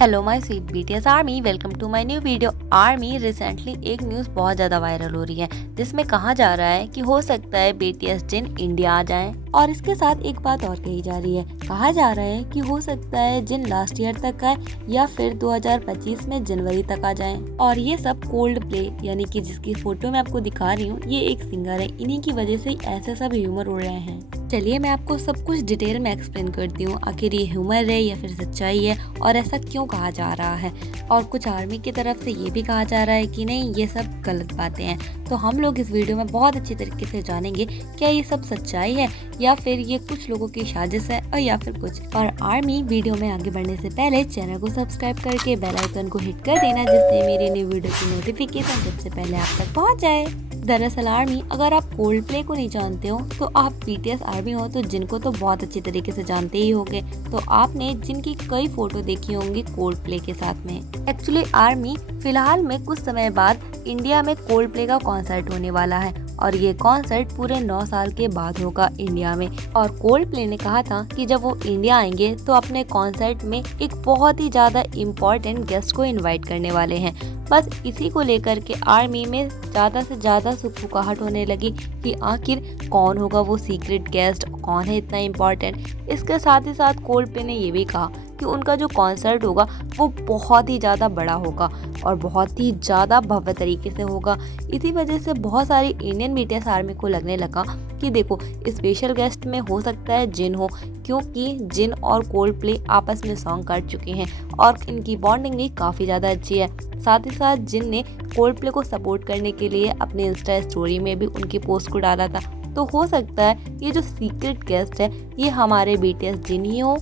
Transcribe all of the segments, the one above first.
Hello my sweet BTS army, welcome to my new video. Army recently एक news बहुत ज़्यादा viral हो रही है जिसमें कहा जा रहा है कि हो सकता है बीटीएस जिन इंडिया आ जाएं। और इसके साथ एक बात और कही जा रही है, कहा जा रहा है कि हो सकता है जिन लास्ट ईयर तक आए या फिर 2025 में जनवरी तक आ जाएं। और ये सब कोल्ड प्ले यानी कि जिसकी फोटो मैं आपको दिखा रही हूँ, ये एक सिंगर है। इन्हीं की वजह से ऐसे सब ह्यूमर उड़ रहे हैं। चलिए मैं आपको सब कुछ डिटेल में एक्सप्लेन करती हूँ, आखिर ये ह्यूमर है या फिर सच्चाई है और ऐसा क्यों कहा जा रहा है। और कुछ आर्मी की तरफ से ये भी कहा जा रहा है कि नहीं, ये सब गलत बातें हैं। तो हम लोग इस वीडियो में बहुत अच्छी तरीके से जानेंगे क्या ये सब सच्चाई है या फिर ये कुछ लोगों की साजिश है और या फिर कुछ। और आर्मी, वीडियो में आगे बढ़ने से पहले चैनल को सब्सक्राइब करके बेल आइकन को हिट कर देना, जिससे मेरी न्यू वीडियो की नोटिफिकेशन सबसे पहले आप तक पहुँच जाए। दरअसल आर्मी, अगर आप कोल्ड प्ले को नहीं जानते हो तो आप बीटीएस आर्मी हो तो जिनको तो बहुत अच्छी तरीके से जानते ही होंगे। तो आपने जिनकी कई फोटो देखी होंगी कोल्ड प्ले के साथ में। एक्चुअली आर्मी, फिलहाल में कुछ समय बाद इंडिया में कोल्ड प्ले का कॉन्सर्ट होने वाला है और ये कॉन्सर्ट पूरे 9 साल के बाद होगा इंडिया में। और कोल्ड प्ले ने कहा था कि जब वो इंडिया आएंगे तो अपने कॉन्सर्ट में एक बहुत ही ज्यादा इम्पोर्टेंट गेस्ट को इनवाइट करने वाले हैं। बस इसी को लेकर के आर्मी में ज़्यादा से ज़्यादा सुखुकाहट होने लगी कि आखिर कौन होगा वो सीक्रेट गेस्ट, कौन है इतना इम्पोर्टेंट। इसके साथ ही साथ कोल्ड प्ले ने ये भी कहा कि उनका जो कॉन्सर्ट होगा वो बहुत ही ज़्यादा बड़ा होगा और बहुत ही ज़्यादा भव्य तरीके से होगा। इसी वजह से बहुत सारी इंडियन बीटीएस आर्मी को लगने लगा कि देखो, स्पेशल गेस्ट में हो सकता है जिन हो, क्योंकि जिन और कोल्ड प्ले आपस में सॉन्ग कर चुके हैं और इनकी बॉन्डिंग भी काफ़ी ज़्यादा अच्छी है। साथ ही साथ जिन ने कोल्ड प्ले को सपोर्ट करने के लिए अपने इंस्टा स्टोरी में भी उनकी पोस्ट को डाला था। तो हो सकता है ये जो सीक्रेट गेस्ट है ये हमारे बीटीएस जिन ही हो।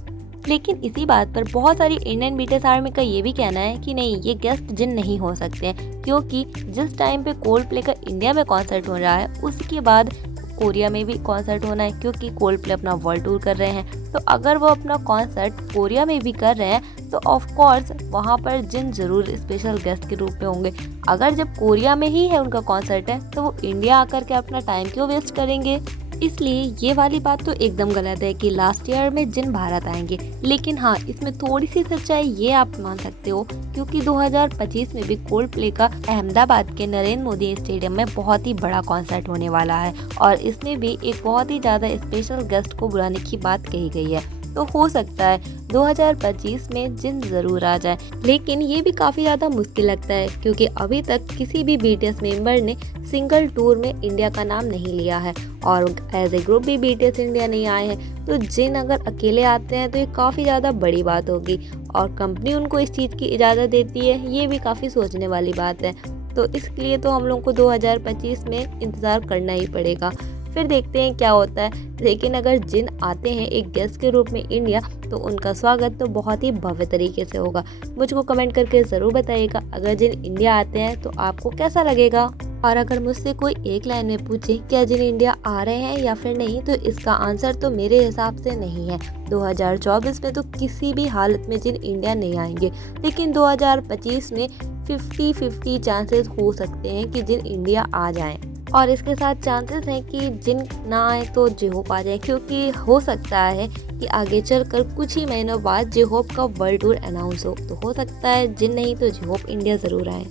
लेकिन इसी बात पर बहुत सारी इंडियन बीटीएस आर्मी का ये भी कहना है कि नहीं, ये गेस्ट जिन नहीं हो सकते हैं, क्योंकि जिस टाइम पे कोल्ड प्ले का इंडिया में कॉन्सर्ट हो रहा है उसके बाद कोरिया में भी कॉन्सर्ट होना है, क्योंकि कोल्ड प्ले अपना वर्ल्ड टूर कर रहे हैं। तो अगर वो अपना कॉन्सर्ट कोरिया में भी कर रहे हैं तो ऑफ कोर्स वहाँ पर जिन जरूर स्पेशल गेस्ट के रूप में होंगे। अगर जब कोरिया में ही है उनका कॉन्सर्ट है तो वो इंडिया आकर के अपना टाइम क्यों वेस्ट करेंगे। इसलिए ये वाली बात तो एकदम गलत है कि लास्ट ईयर में जिन भारत आएंगे। लेकिन हाँ, इसमें थोड़ी सी सच्चाई ये आप मान सकते हो, क्योंकि 2025 में भी कोल्ड प्ले का अहमदाबाद के नरेंद्र मोदी स्टेडियम में बहुत ही बड़ा कॉन्सर्ट होने वाला है और इसमें भी एक बहुत ही ज़्यादा स्पेशल गेस्ट को बुलाने की बात कही गई है। तो हो सकता है 2025 में जिन जरूर आ जाए, लेकिन ये भी काफ़ी ज़्यादा मुश्किल लगता है क्योंकि अभी तक किसी भी बीटीएस मेंबर ने सिंगल टूर में इंडिया का नाम नहीं लिया है और एज ए ग्रुप भी बीटीएस इंडिया नहीं आए हैं। तो जिन अगर अकेले आते हैं तो ये काफ़ी ज़्यादा बड़ी बात होगी और कंपनी उनको इस चीज़ की इजाज़त देती है, ये भी काफ़ी सोचने वाली बात है। तो इसके लिए तो हम लोग को 2025 में इंतज़ार करना ही पड़ेगा, फिर देखते हैं क्या होता है। लेकिन अगर जिन आते हैं एक गेस्ट के रूप में इंडिया तो उनका स्वागत तो बहुत ही भव्य तरीके से होगा। मुझको कमेंट करके ज़रूर बताइएगा अगर जिन इंडिया आते हैं तो आपको कैसा लगेगा। और अगर मुझसे कोई एक लाइन में पूछे क्या जिन इंडिया आ रहे हैं या फिर नहीं, तो इसका आंसर तो मेरे हिसाब से नहीं है। 2024 में तो किसी भी हालत में जिन इंडिया नहीं आएंगे, लेकिन 2025 में 50-50 चांसेस हो सकते हैं कि जिन इंडिया आ जाएं। और इसके साथ चांसेस हैं कि जिन ना आए तो जेहोप आ जाए, क्योंकि हो सकता है कि आगे चलकर कुछ ही महीनों बाद जेहोप का वर्ल्ड टूर अनाउंस हो। तो हो सकता है जिन नहीं तो जेहोप इंडिया ज़रूर आए।